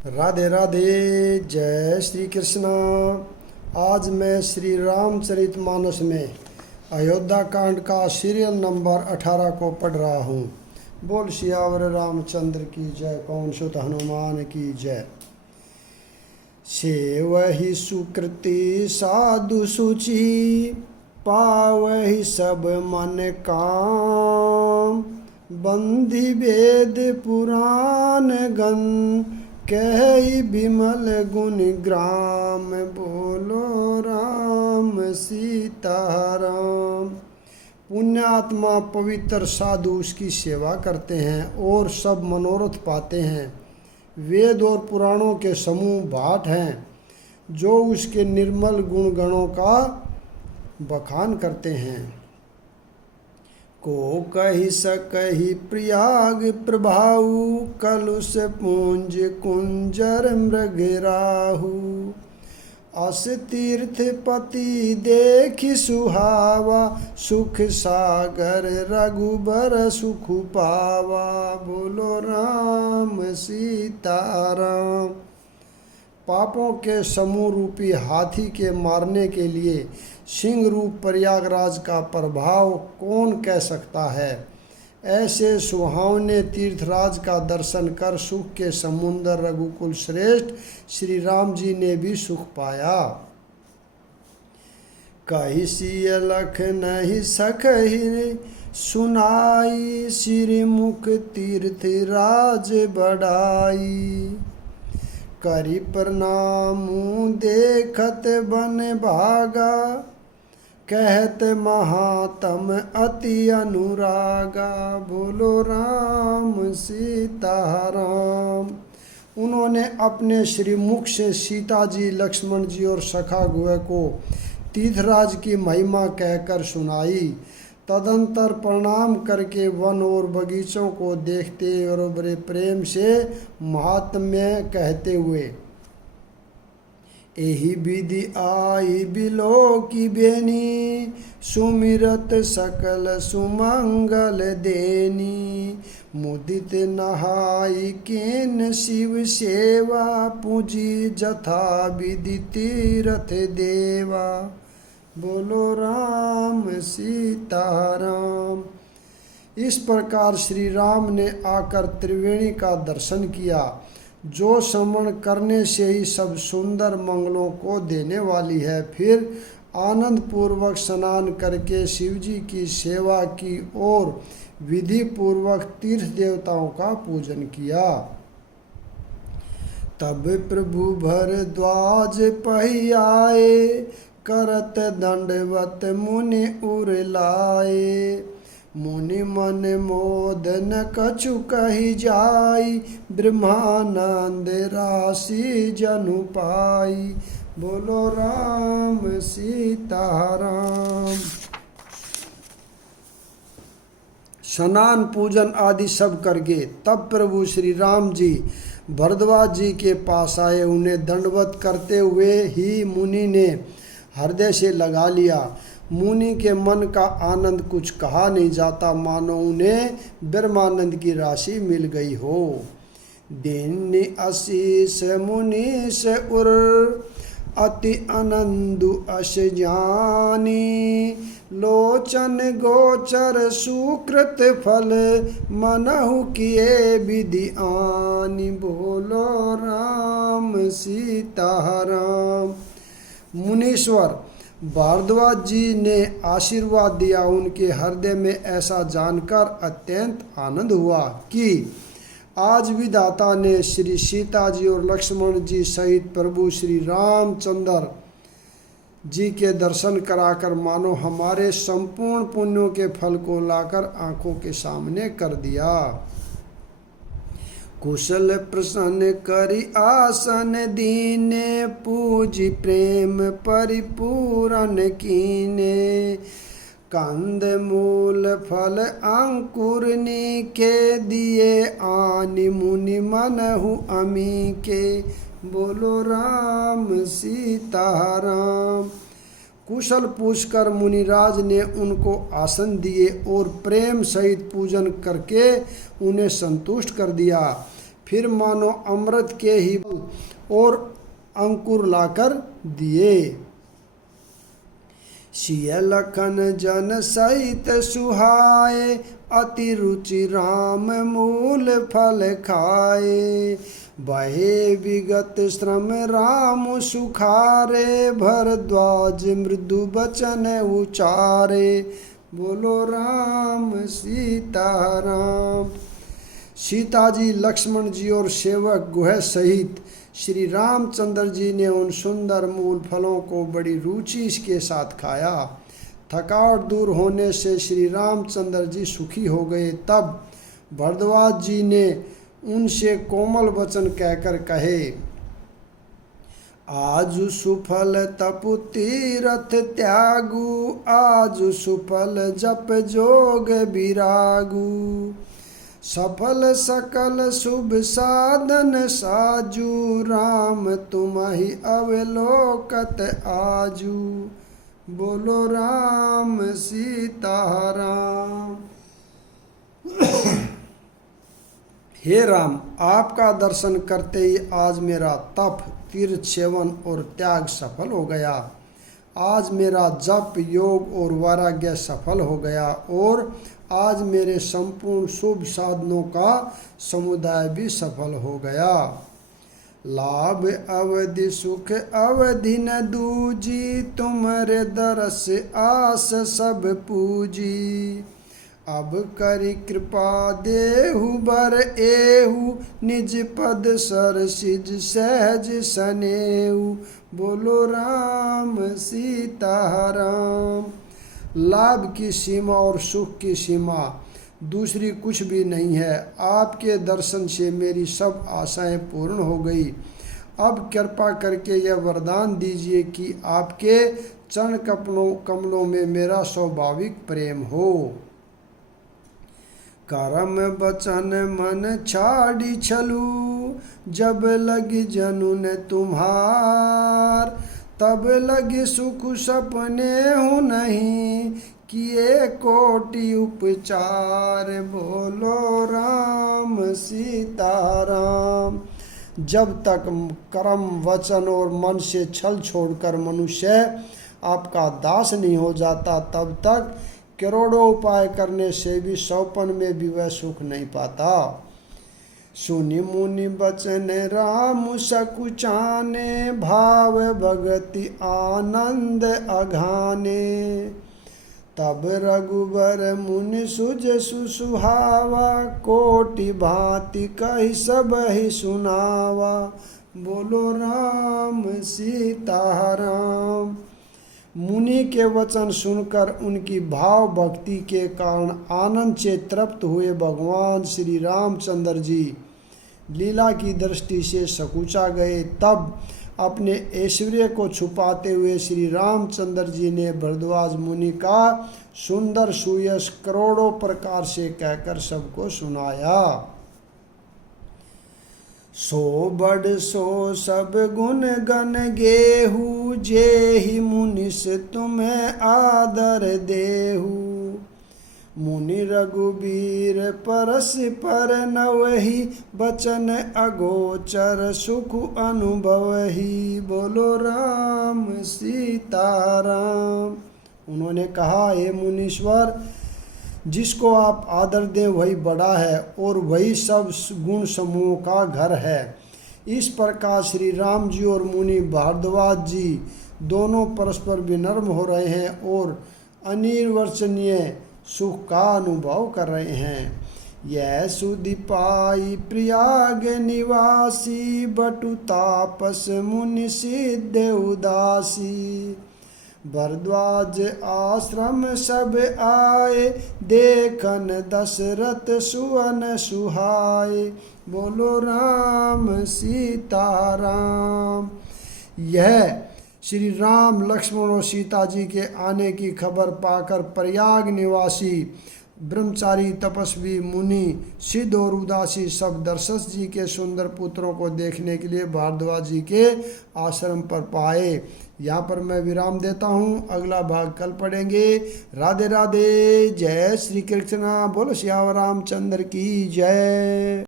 राधे राधे। जय श्री कृष्णा। आज मैं श्री रामचरितमानस में अयोध्या कांड का सीरियल नंबर 18 को पढ़ रहा हूँ। बोल सियावर रामचंद्र की जय, पवन सुत हनुमान की जय। सेवहि सुकृति साधु सुचि, पावहि सब मन काम। बंधि वेद पुराण गण, कहि विमल गुण ग्राम। बोलो राम सीताराम। पुण्यात्मा पवित्र साधु उसकी सेवा करते हैं और सब मनोरथ पाते हैं। वेद और पुराणों के समूह भाट हैं जो उसके निर्मल गुण गणों का बखान करते हैं। को कहि सकहि प्रयाग प्रभाऊ, कलुष पूंज कुंजर मृगराहु। अस तीर्थ पति देखि सुहावा, सुख सागर रघुबर सुख पावा। बोलो राम सीताराम। पापों के समूह रूपी हाथी के मारने के लिए सिंह रूप प्रयागराज का प्रभाव कौन कह सकता है। ऐसे सुहावने तीर्थराज का दर्शन कर सुख के समुद्र रघुकुल श्रेष्ठ श्री राम जी ने भी सुख पाया। कहि सिय लख नहीं सकहि सुनाई, श्रीमुख तीर्थ राज बढ़ाई। करि प्रणाम देखत बन भागा, कहत महात्म अति अनुरागा। बोलो राम सीताराम। उन्होंने अपने श्रीमुख से सीता जी, लक्ष्मण जी और सखा गुह को तीर्थराज की महिमा कहकर सुनाई। तदंतर प्रणाम करके वन और बगीचों को देखते और बड़े प्रेम से महात्म्य कहते हुए, एहि विधि आई बिलो की बेनी, सुमिरत सकल सुमंगल देनी। मुदित नहाई किन शिव सेवा, पूजी जथा विधि तीरथ देवा। बोलो राम सीताराम। इस प्रकार श्री राम ने आकर त्रिवेणी का दर्शन किया, जो श्रवण करने से ही सब सुंदर मंगलों को देने वाली है। फिर आनंद पूर्वक स्नान करके शिवजी की सेवा की और विधि पूर्वक तीर्थ देवताओं का पूजन किया। तब प्रभु भरद्वाज पहि आए, करत दंडवत मुनि उर लाए। मुनि मन मोद न कछु कहि जाई, ब्रह्मानंद राशि जनु पाई। बोलो राम सीताराम। स्नान पूजन आदि सब करके तब प्रभु श्री राम जी भरद्वाज जी के पास आए। उन्हें दंडवत करते हुए ही मुनि ने हृदय से लगा लिया। मुनि के मन का आनंद कुछ कहा नहीं जाता, मानो उन्हें ब्रह्मानंद की राशि मिल गई हो। दिन आशीष मुनीष उर, अति आनंदु अस जानी। लोचन गोचर सुकृत फल, मनहु किए विधि आनी। बोलो राम सीताराम। मुनीश्वर भारद्वाज जी ने आशीर्वाद दिया। उनके हृदय में ऐसा जानकर अत्यंत आनंद हुआ कि आज विधाता ने श्री सीता जी और लक्ष्मण जी सहित प्रभु श्री रामचंद्र जी के दर्शन कराकर मानो हमारे संपूर्ण पुण्यों के फल को लाकर आंखों के सामने कर दिया। कुशल प्रसन्न करि आसन दीने, पूजी प्रेम परिपूरन कीने। कंद मूल फल अंकुर के दिए, आनि मुनि मनहु अमी के। बोलो राम सीताराम। कुशल पूछकर मुनिराज ने उनको आसन दिए और प्रेम सहित पूजन करके उन्हें संतुष्ट कर दिया। फिर मानो अमृत के ही और अंकुर लाकर दिए। सिय लखन जन सहित सुहाए, अति रुचि राम मूल फल खाए। बहे विगत श्रम राम सुखारे, भरद्वाज मृदु बचन उचारे। बोलो राम सीताराम। सीता जी, लक्ष्मण जी और सेवक गुह सहित श्री रामचंद्र जी ने उन सुंदर मूल फलों को बड़ी रुचि के साथ खाया। थकावट दूर होने से श्री रामचंद्र जी सुखी हो गए। तब भरद्वाज जी ने उनसे कोमल वचन कहकर कहे, आज सुफल तपु तीरथ त्यागु, आज सुफल जप जोग विरागु। सफल सकल शुभ साधन साजू, राम तुम्हि अवलोकत आजू। बोलो राम सीताराम। हे राम, आपका दर्शन करते ही आज मेरा तप, तीर्थ सेवन और त्याग सफल हो गया। आज मेरा जप, योग और वैराग्य सफल हो गया और आज मेरे संपूर्ण शुभ साधनों का समुदाय भी सफल हो गया। लाभ अवधि सुख अवधि न दूजी, तुम्हारे दरस आस सब पूजी। अब करी कृपा देहु बर एहु, निज पद सर सिज सहज सनेहु। बोलो राम सीताराम। लाभ की सीमा और सुख की सीमा दूसरी कुछ भी नहीं है। आपके दर्शन से मेरी सब आशाएं पूर्ण हो गई। अब कृपा करके यह वरदान दीजिए कि आपके चरण कमलों में मेरा स्वाभाविक प्रेम हो। करम बचन मन छाड़ी छलू, जब लगी जनुन तुम्हार। तब लगी सुख सपने हूँ नहीं, किए कोटि उपचार। बोलो राम सीताराम। जब तक कर्म वचन और मन से छल छोड़कर मनुष्य आपका दास नहीं हो जाता, तब तक करोड़ों उपाय करने से भी सौपन में भी वह सुख नहीं पाता। सुनि मुनि बचन राम सकुचाने, भाव भगति आनंद अघाने। तब रघुबर मुनि सुज सुसुहावा, कोटि भांति कहि सब ही सुनावा। बोलो राम सीताराम। मुनि के वचन सुनकर उनकी भाव भक्ति के कारण आनंद से तृप्त हुए भगवान श्री रामचंद्र जी लीला की दृष्टि से सकुचा गए। तब अपने ऐश्वर्य को छुपाते हुए श्री रामचंद्र जी ने भरद्वाज मुनि का सुंदर सुयश करोड़ों प्रकार से कहकर सबको सुनाया। सो बड़ सो सब गुण गण गेहू, जेहि मुनिस तुम्हें आदर देहू। मुनि रघुबीर परस पर नवहि, बचन अगोचर सुख अनुभवहि। बोलो राम सीताराम। उन्होंने कहा, हे मुनीश्वर, जिसको आप आदर दें वही बड़ा है और वही सब गुण समूह का घर है। इस प्रकार श्री राम जी और मुनि भारद्वाज जी दोनों परस्पर विनम्र हो रहे हैं और अनिर्वचनीय सुख का अनुभव कर रहे हैं। यह सुधि पाई प्रयाग निवासी, बटु तापस मुनि सिद्ध उदासी। भरद्वाज आश्रम सब आए, देखन दशरथ सुवन सुहाए। बोलो राम सीताराम। यह श्री राम, लक्ष्मण और सीता जी के आने की खबर पाकर प्रयाग निवासी ब्रह्मचारी, तपस्वी, मुनि, सिद्ध और उदासी सब दशरथ जी के सुंदर पुत्रों को देखने के लिए भारद्वाज जी के आश्रम पर पाए। यहाँ पर मैं विराम देता हूँ, अगला भाग कल पढ़ेंगे। राधे राधे। जय श्री कृष्ण। बोलो श्याम रामचंद्र की जय।